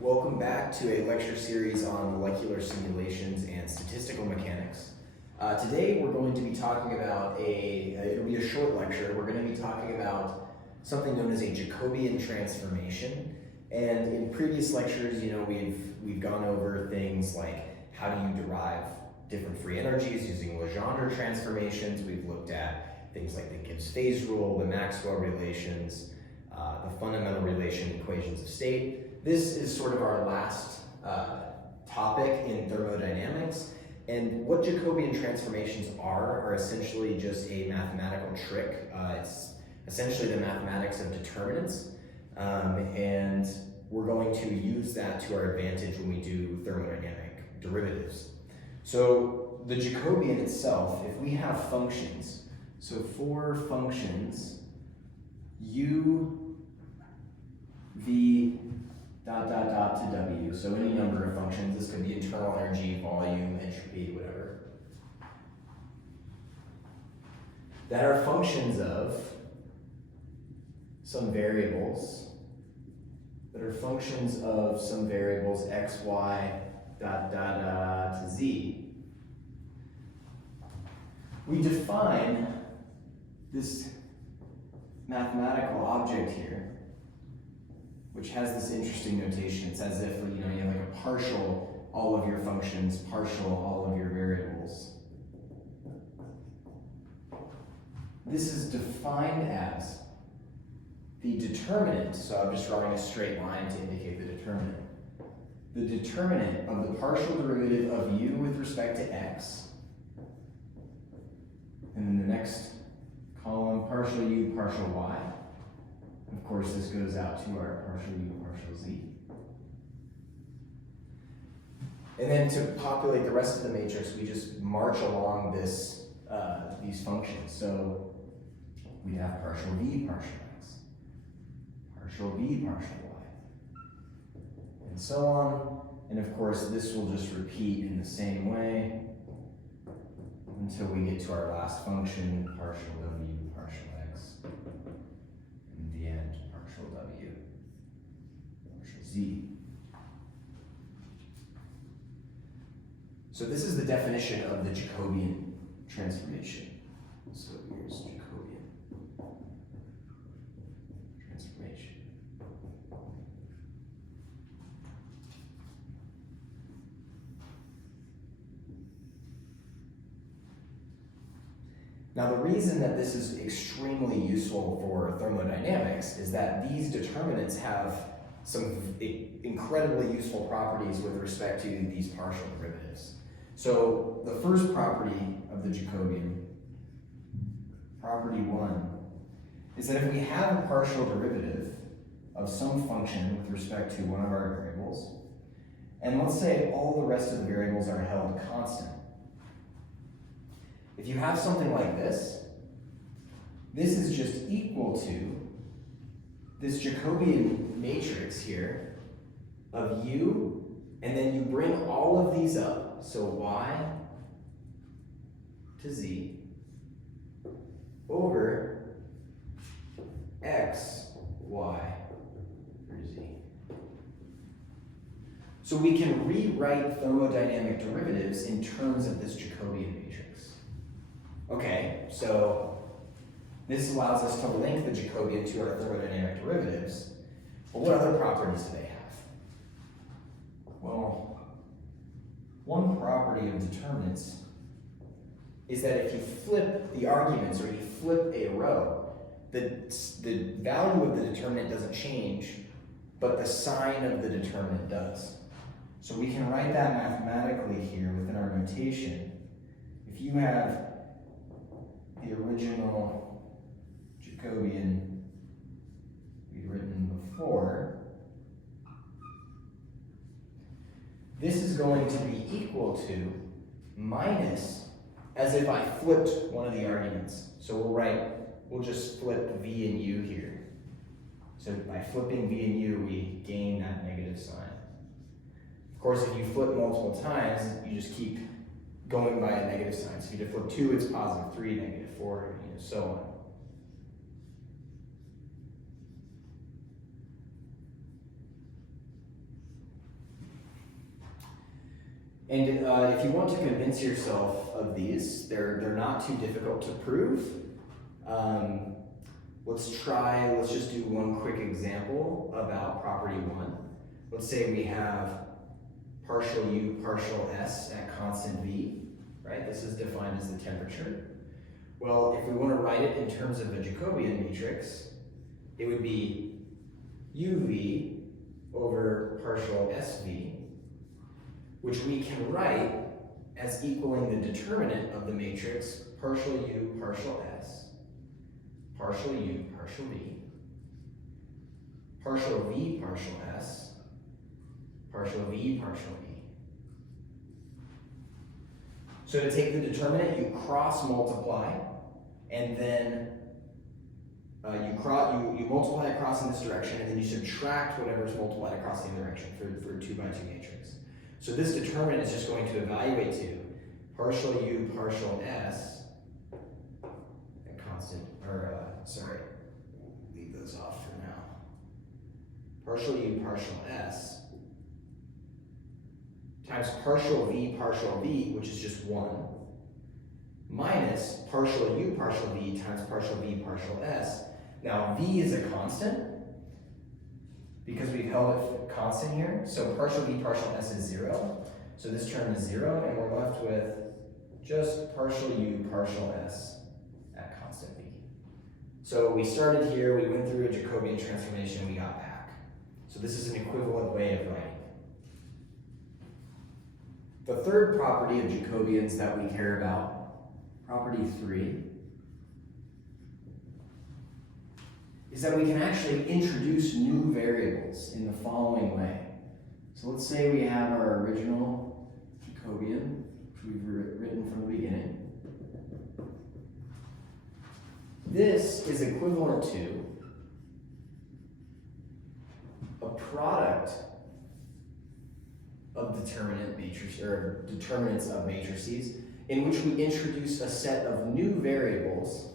Welcome back to a lecture series on molecular simulations and statistical mechanics. Today we're going to be talking about it'll be a short lecture. We're going to be talking about something known as a Jacobian transformation. And in previous lectures, we've gone over things like how do you derive different free energies using Legendre transformations. We've looked at things like the Gibbs phase rule, the Maxwell relations, the fundamental relation equations of state. This is sort of our last topic in thermodynamics, and what Jacobian transformations are essentially just a mathematical trick. It's essentially the mathematics of determinants, and we're going to use that to our advantage when we do thermodynamic derivatives. So the Jacobian itself, if we have functions, so for functions, u, v, to w, so any number of functions, this could be internal energy, volume, entropy, whatever, that are functions of some variables, x, y, to z. We define this mathematical object here, which has this interesting notation. It's as if you have like a partial all of your functions, partial all of your variables. This is defined as the determinant, so I'm just drawing a straight line to indicate the determinant. The determinant of the partial derivative of u with respect to x, and then the next column, partial u, partial y. Of course, this goes out to our partial u, partial z. And then to populate the rest of the matrix, we just march along this these functions. So we have partial v, partial x, partial v, partial y, and so on. And of course, this will just repeat in the same way until we get to our last function, partial w, partial x, and the end, partial w, partial z. So this is the definition of the Jacobian transformation. So here's Jacobian transformation. Now, the reason that this is extremely useful for thermodynamics is that these determinants have some incredibly useful properties with respect to these partial derivatives. So the first property of the Jacobian, property 1, is that if we have a partial derivative of some function with respect to one of our variables, and let's say all the rest of the variables are held constant, if you have something like this is just equal to this Jacobian matrix here of u, and then you bring all of these up, so y to z, over x, y, through z. So we can rewrite thermodynamic derivatives in terms of this Jacobian matrix. Okay, so this allows us to link the Jacobian to our thermodynamic derivatives, but what other properties do they have? Well, one property of determinants is that if you flip the arguments or you flip a row, the value of the determinant doesn't change, but the sign of the determinant does. So we can write that mathematically here within our notation. If you have the original Jacobian we've written before, this is going to be equal to minus, as if I flipped one of the arguments. So we'll just flip v and u here. So by flipping v and u, we gain that negative sign. Of course, if you flip multiple times, you just keep going by a negative sign. So if you flip 2, it's positive 3, negative 4, so on. And if you want to convince yourself of these, they're not too difficult to prove. Let's just do one quick example about property 1. Let's say we have partial U, partial S at constant V, right? This is defined as the temperature. Well, if we want to write it in terms of a Jacobian matrix, it would be UV over partial SV, which we can write as equaling the determinant of the matrix partial U, partial S, partial U, partial V, partial V, partial S, partial V, partial V. So to take the determinant, you cross multiply, and then you multiply across in this direction, and then you subtract whatever's multiplied across the other direction for a 2 by 2 matrix. So this determinant is just going to evaluate to partial U, partial S, and constant, leave those off for now. Partial U, partial S, times partial V, which is just 1, minus partial U, partial V times partial V, partial S. Now V is a constant, because we've held it constant here, so partial V, partial S is 0. So this term is 0, and we're left with just partial U, partial S at constant V. So we started here, we went through a Jacobian transformation, we got back. So this is an equivalent way of writing. The third property of Jacobians that we care about, property 3, is that we can actually introduce new variables in the following way. So let's say we have our original Jacobian, which we've written from the beginning. This is equivalent to a product of determinant matrices, or determinants of matrices, in which we introduce a set of new variables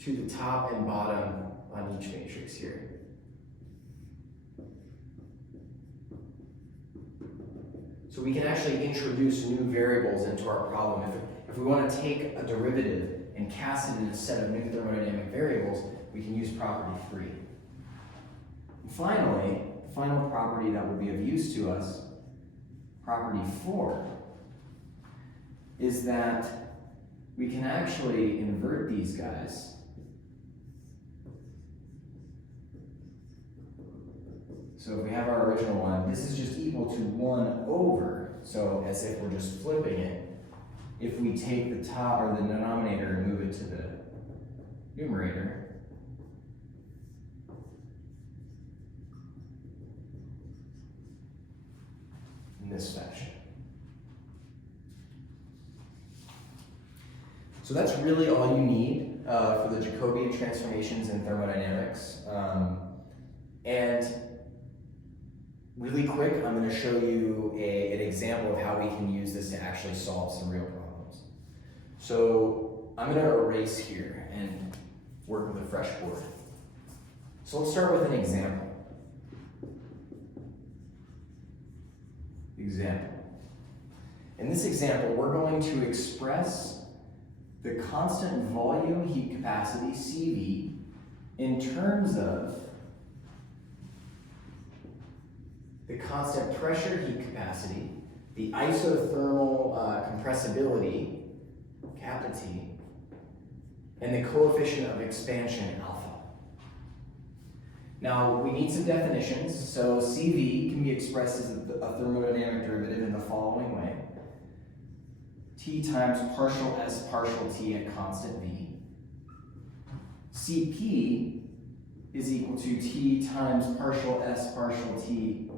to the top and bottom on each matrix here. So we can actually introduce new variables into our problem. If we want to take a derivative and cast it in a set of new thermodynamic variables, we can use property 3. And finally, the final property that would be of use to us, property 4, is that we can actually invert these guys So if we have our original one, this is just equal to 1 over, so as if we're just flipping it. If we take the top or the denominator and move it to the numerator, in this fashion. So that's really all you need for the Jacobian transformations in thermodynamics. And really quick, I'm going to show you an example of how we can use this to actually solve some real problems. So I'm going to erase here and work with a fresh board. So let's start with an example. In this example, we're going to express the constant volume heat capacity, CV, in terms of the constant pressure heat capacity, the isothermal compressibility, kappa T, and the coefficient of expansion, alpha. Now, we need some definitions. So CV can be expressed as a thermodynamic derivative in the following way. T times partial S partial T at constant V. Cp is equal to T times partial S partial T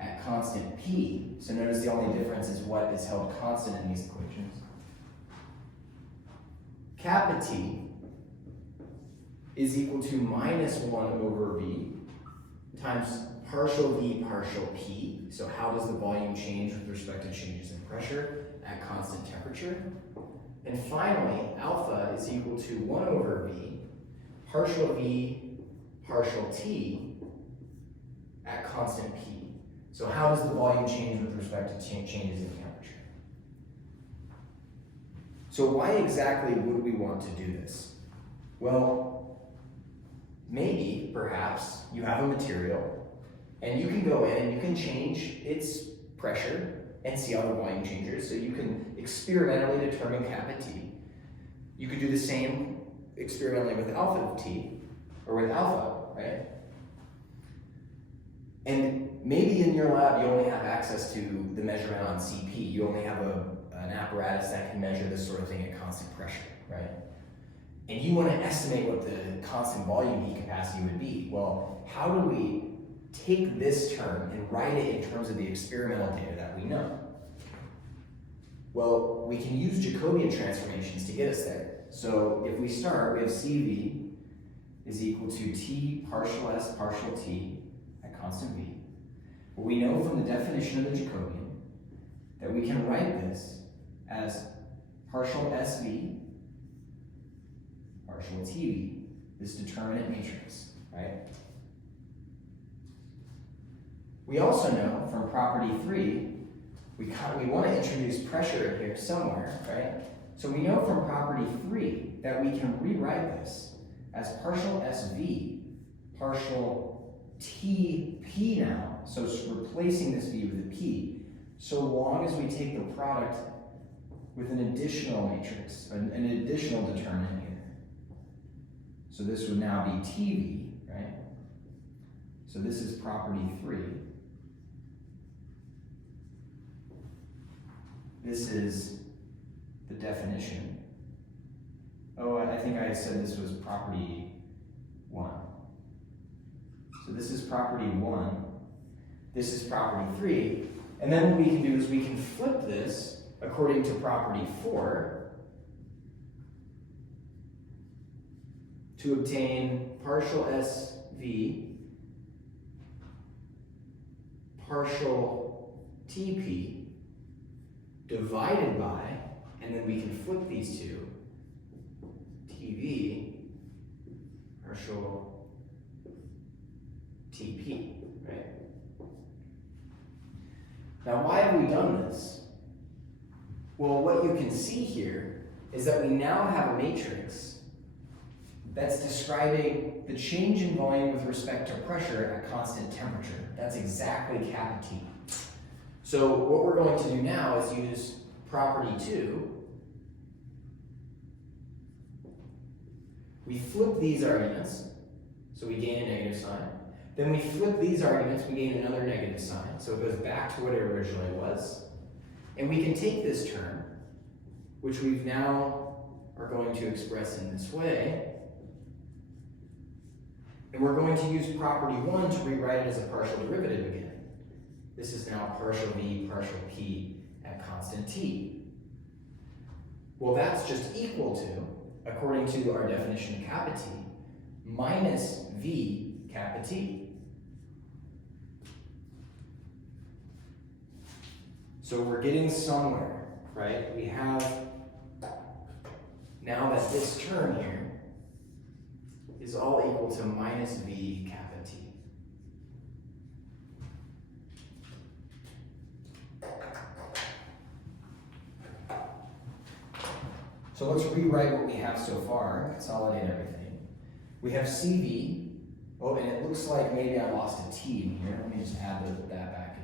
at constant P. So notice the only difference is what is held constant in these equations. Kappa T is equal to minus 1 over V times partial V partial P. So how does the volume change with respect to changes in pressure at constant temperature? And finally, alpha is equal to 1 over V partial T at constant P. So how does the volume change with respect to changes in temperature? So why exactly would we want to do this? Well, maybe, perhaps, you have a material and you can go in and you can change its pressure and see how the volume changes. So you can experimentally determine kappa T. You could do the same experimentally with alpha of T, or with alpha, right? And maybe in your lab you only have access to the measurement on CP. You only have an apparatus that can measure this sort of thing at constant pressure, right? And you want to estimate what the constant volume heat capacity would be. Well, how do we take this term and write it in terms of the experimental data that we know? Well, we can use Jacobian transformations to get us there. So if we start, we have CV is equal to T partial S partial T at constant V. Well, we know from the definition of the Jacobian that we can write this as partial SV partial TV, this determinant matrix, right? We also know from property 3, we want to introduce pressure in here somewhere, right? So we know from property 3 that we can rewrite this as partial SV partial TP now, so it's replacing this V with a P, so long as we take the product with an additional matrix, an additional determinant here. So this would now be TV, right? So this is property 3. This is the definition. Oh, I think I said this was property 1. So this is property 1. This is property 3. And then what we can do is we can flip this according to property 4 to obtain partial SV partial TP divided by, and then we can flip these two, TV partial TP, right? Now, why have we done this? Well, what you can see here is that we now have a matrix that's describing the change in volume with respect to pressure at constant temperature. That's exactly kappa T. So what we're going to do now is use property 2. We flip these arguments, so we gain a negative sign. Then we flip these arguments, we gain another negative sign. So it goes back to what it originally was. And we can take this term, which we've now are going to express in this way, and we're going to use property 1 to rewrite it as a partial derivative again. This is now partial V partial P at constant T. Well, that's just equal to, according to our definition of kappa T, minus V kappa T. So we're getting somewhere, right? We have, now that this term here is all equal to minus V kappa T. So let's rewrite what we have so far and consolidate everything. We have CV. Oh, and it looks like maybe I lost a T in here. Let me just add that back in.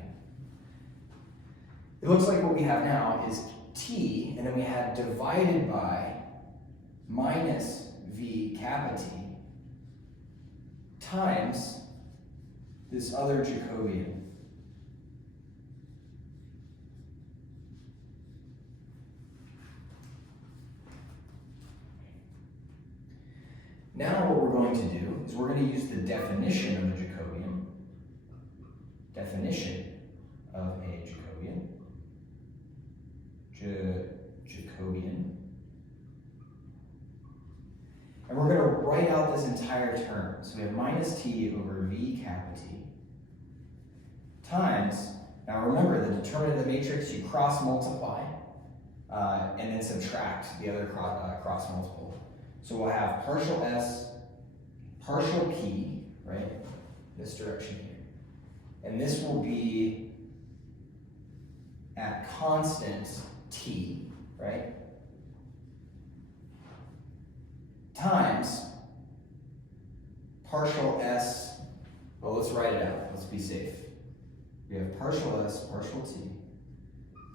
It looks like what we have now is T, and then we had divided by minus V kappa T times this other Jacobian. Now what we're going to do is we're going to use the definition of a Jacobian. Definition of a Jacobian. Jacobian. And we're going to write out this entire term. So we have minus T over V kappa T times, now remember the determinant of the matrix, you cross multiply and then subtract the other cross multiple. So we'll have partial S, partial P, right, this direction here. and this will be at constant t, right? Times partial s, well, let's write it out, let's be safe. We have partial s, partial t,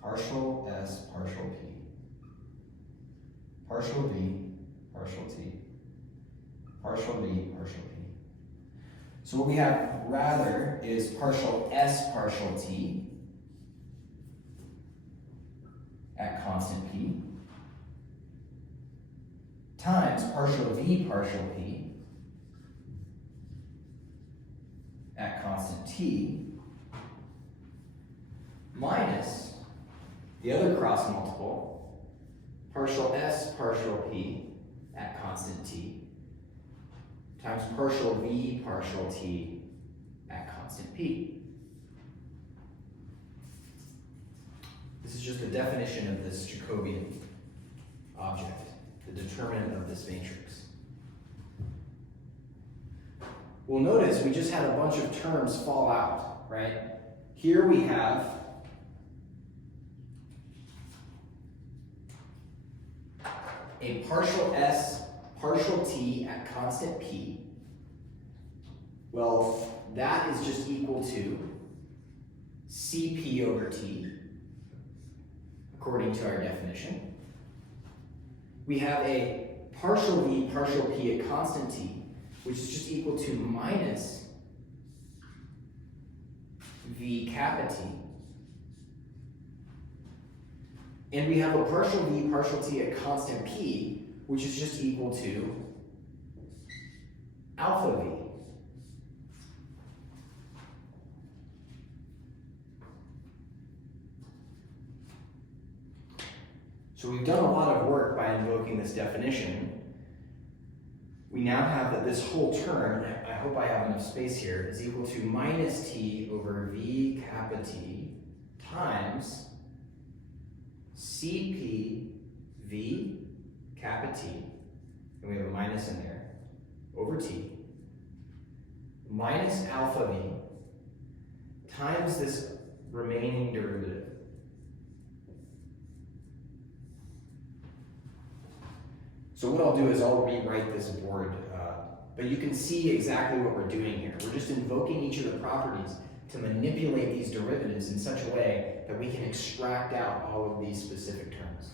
partial s, partial p, partial v, partial t, partial v, partial p. So what we have rather is partial s, partial t at constant p times partial v, partial p at constant t minus the other cross multiple, partial s, partial p at constant t times partial v, partial t at constant p. This is just the definition of this Jacobian object, the determinant of this matrix. Well, notice we just had a bunch of terms fall out, right? Here we have a partial s, partial t at constant p. Well, that is just equal to Cp over t, according to our definition. We have a partial v, partial p at constant t, which is just equal to minus v kappa t. And we have a partial v, partial t at constant p, which is just equal to alpha v. So we've done a lot of work by invoking this definition. We now have that this whole term, I hope I have enough space here, is equal to minus t over v kappa t times Cp v kappa t, and we have a minus in there, over t, minus alpha v times this remaining derivative. So what I'll do is I'll rewrite this board, but you can see exactly what we're doing here. We're just invoking each of the properties to manipulate these derivatives in such a way that we can extract out all of these specific terms.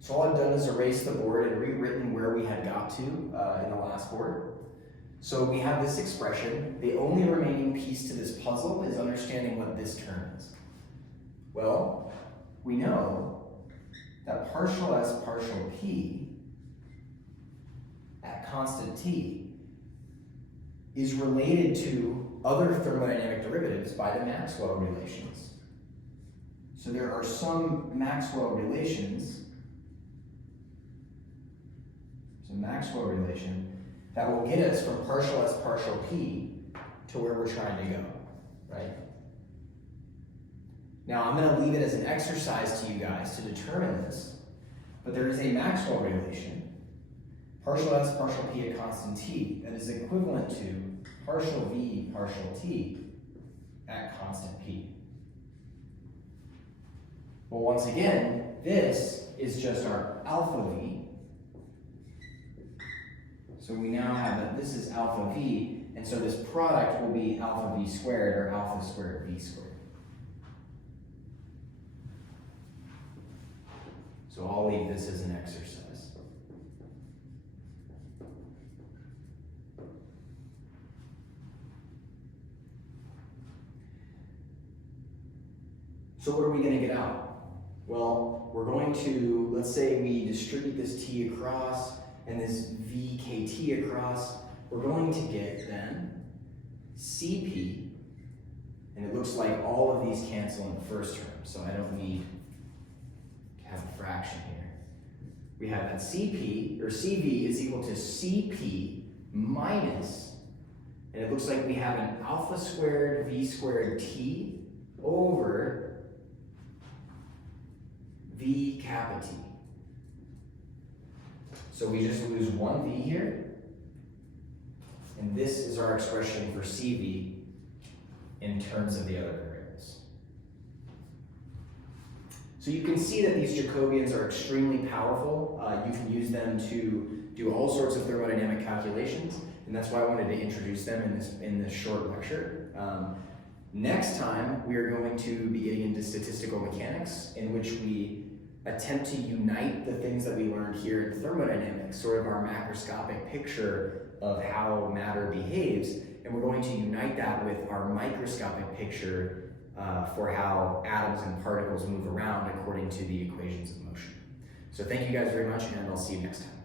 So all I've done is erase the board and rewritten where we had got to in the last board. So we have this expression. The only remaining piece to this puzzle is understanding what this term is. Well, we know that partial s, partial p at constant t is related to other thermodynamic derivatives by the Maxwell relations. So there are some Maxwell relations, Maxwell relation, that will get us from partial s, partial p to where we're trying to go, right? Now, I'm going to leave it as an exercise to you guys to determine this, but there is a Maxwell relation, partial s, partial p at constant t, that is equivalent to partial v, partial t at constant p. Well, once again, this is just our alpha v. So we now have that this is alpha v, and so this product will be alpha v squared, or alpha squared v squared. So I'll leave this as an exercise. So what are we going to get out? Well, we're going to, let's say we distribute this t across and this vkt across. We're going to get then Cp, and it looks like all of these cancel in the first term, so I don't need have a fraction here. We have that Cp, or Cv is equal to Cp minus, and it looks like we have an alpha squared v squared t over v kappa t. So we just lose one v here, and this is our expression for Cv in terms of the other variables. So you can see that these Jacobians are extremely powerful. You can use them to do all sorts of thermodynamic calculations, and that's why I wanted to introduce them in this short lecture. Next time, we are going to be getting into statistical mechanics, in which we attempt to unite the things that we learned here in thermodynamics, sort of our macroscopic picture of how matter behaves, and we're going to unite that with our microscopic picture for how atoms and particles move around according to the equations of motion. So thank you guys very much, and I'll see you next time.